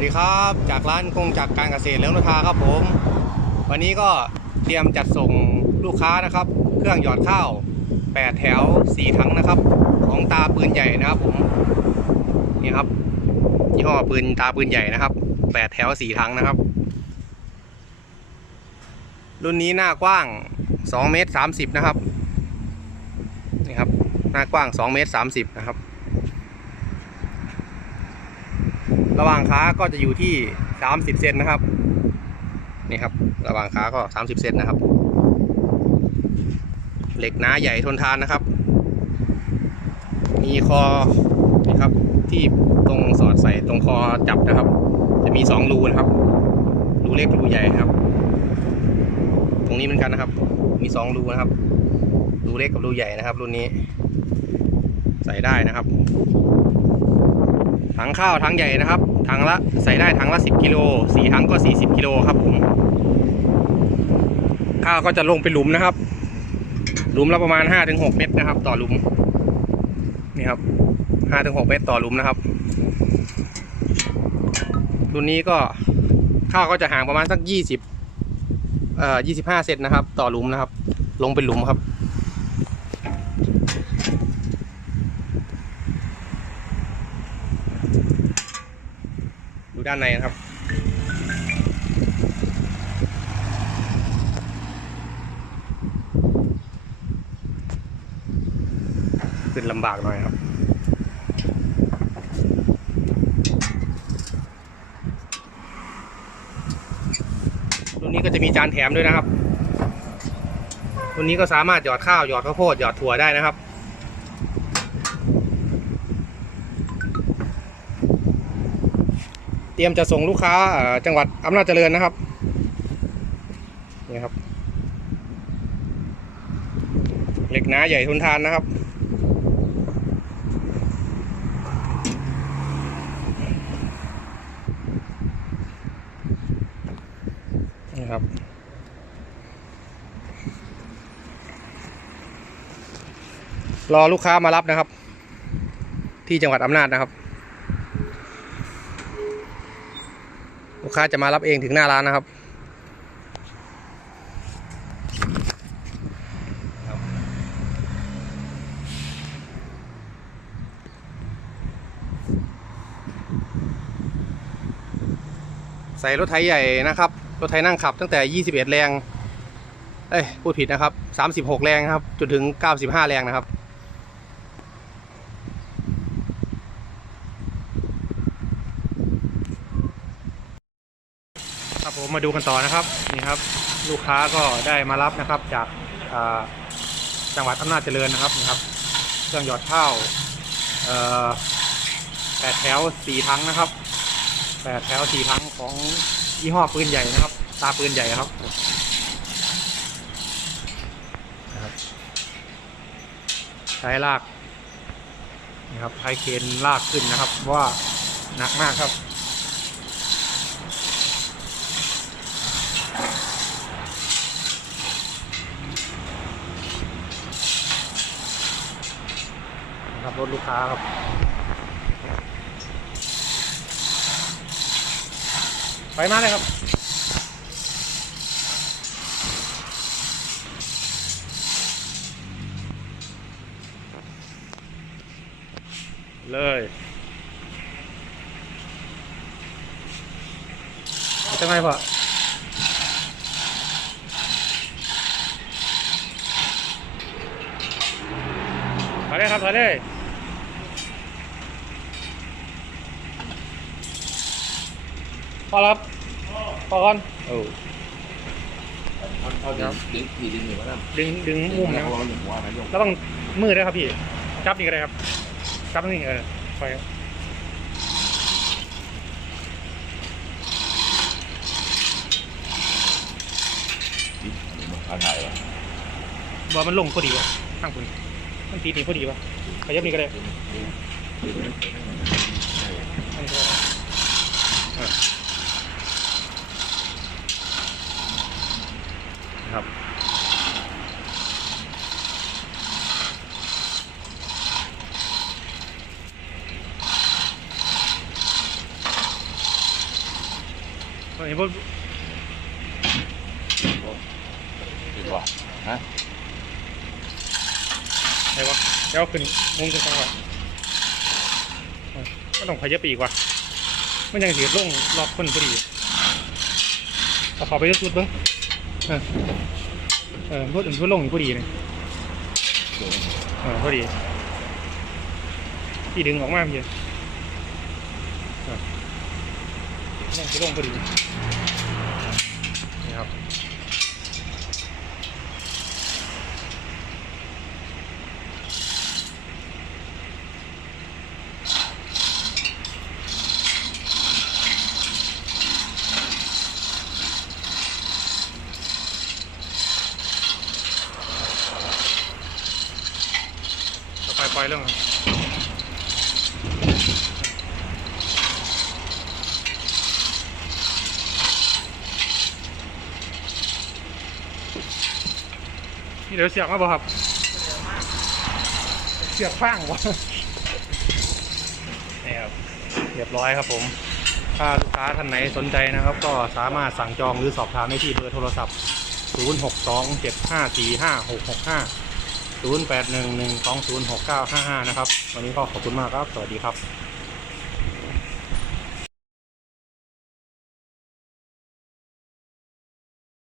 วัสดีครับจากร้านคงจากการเกษตรเลี้ยงนทาครับผม วันนี้ก็เตรียมจัดส่งลูกค้านะครับ เครื่องหยอดข้าว 8 แถว 4 ถังนะครับ ของตาปืนใหญ่นะครับผมนี่ครับยี่ห้อปืนตาปืนใหญ่นะครับ 8 แถว 4 ถังนะครับ รุ่นนี้หน้ากว้าง 2 เมตร 30 นะครับนี่ครับหน้ากว้าง 2 เมตร 30 นะครับ ระหว่างขาก็จะอยู่ที่ 30 เซนนะครับ นี่ครับ ระหว่างขาก็ 30 เซนนะครับ เหล็กหนาใหญ่ทนทานนะครับ มีคอนี่ครับ ที่ตรงสอดใส่ตรงคอจับนะครับ จะมี 2 รูนะครับ รูเล็กรูใหญ่ครับ ตรงนี้เหมือนกันนะครับ มี 2 รูนะครับ รูเล็กกับรูใหญ่นะครับ รุ่นนี้ ใส่ได้นะครับ ถังข้าวถังใหญ่นะครับถังละใส่ได้ถังละ 10 กิโลสี่ถังก็ 40 กิโลครับผม ข้าวก็จะลงเป็นหลุมนะครับ หลุมละประมาณ 5-6 เมตรนะครับ ต่อหลุม นี่ครับ 5-6 เมตรต่อหลุมนะครับรุ่นนี้ก็ข้าวก็จะห่างประมาณสัก 20เอ่อ25 เซนนะครับ ต่อหลุมนะครับ ลงเป็นหลุมครับ ดูด้านในนะครับ ขึ้นลำบากหน่อยครับรุ่นนี้ก็จะมีจานแถมด้วยนะครับรุ่นนี้ก็สามารถหยอดข้าวหยอดข้าวโพดหยอดถั่วได้นะครับ เต รียมจะส่งลูกค้าจังหวัดอำนาจเจริญนะครับนี่ครับเหล็กหนาใหญ่ทนทานนะครับนี่ครับรอลูกค้ามารับนะครับ ที่จังหวัดอำนาจนะครับ ลูกค้าจะมารับเองถึงหน้าร้านนะครับใส่รถไถใหญ่นะครับ รถไถนั่งขับตั้งแต่ 21 แรง เอ้ย พูดผิดนะครับ 36 แรงครับ จนถึง 95 แรงนะครับ ครับผ มาดูกันต่อนะครับนี่ครับ ลูกค้าก็ได้มารับนะครับจากจังหวัดอำนาจเจริญนะครับนี่ครับ เครื่องหยอดข้าวเอ่อแปดแถวสี่ทั้งนะครับแปดแถวสี่ทั้งของยี่ห้อปืนใหญ่นะครับ ตาปืนใหญ่ครับนะครับใช้ลากนะครับใช้เคนลากขึ้นนะครับ เพราะว่าหนักมากครับ รถลูกค้าครับไปมาเลยครับเลยจะไงพ่อถอยได้ครับถอยได้ พอแล้วครับพอก่อนโอ้เอาเอาดึงดึงผีดึงหนึ่งมาแล้วดึงดึงมุมนะนะคครัรับบเราหนึ่งว่านะโยมแล้วต้องมือด้วยครับพี่จับนี่ก็ได้ครับจับนี่เออไปครับมาถ่ายวะบอลมันลงพอดีวะข้างคุณมันตีนี่พอดีวะขยับนี่ก็ได้อันนี้ก็ได้เออนะครับ เห็นพวกติดว่ะฮะไหนวะเดี๋ยวเอาขึ้นมุมขึ้นฟังก่อนก็ต้องพยายามปีกว่ะมันยังเสียลงรอบคนพอดีเอาขอไปสุดๆเบิ้งเออเออรถอื่นทั่วลงอยู่พอดีเลยเดี๋ยวเออพอดีที่ดึงออกมาเพียเออ ยังจะลงพอดีนี่ครับต่อไปปล่อยเรื่องครับนี่เดี๋ยวเสียบมาบ่ครับ เสียบข้างวะนี่ครับเรียบร้อยครับผม ถ้าลูกค้าท่านไหนสนใจนะครับ ก็สามารถสั่งจองหรือสอบถามได้ที่เบอร์โทรศัพท์0811254665 0811206955 นะครับ วันนี้ก็ขอบคุณมากครับ สวัสดีครับ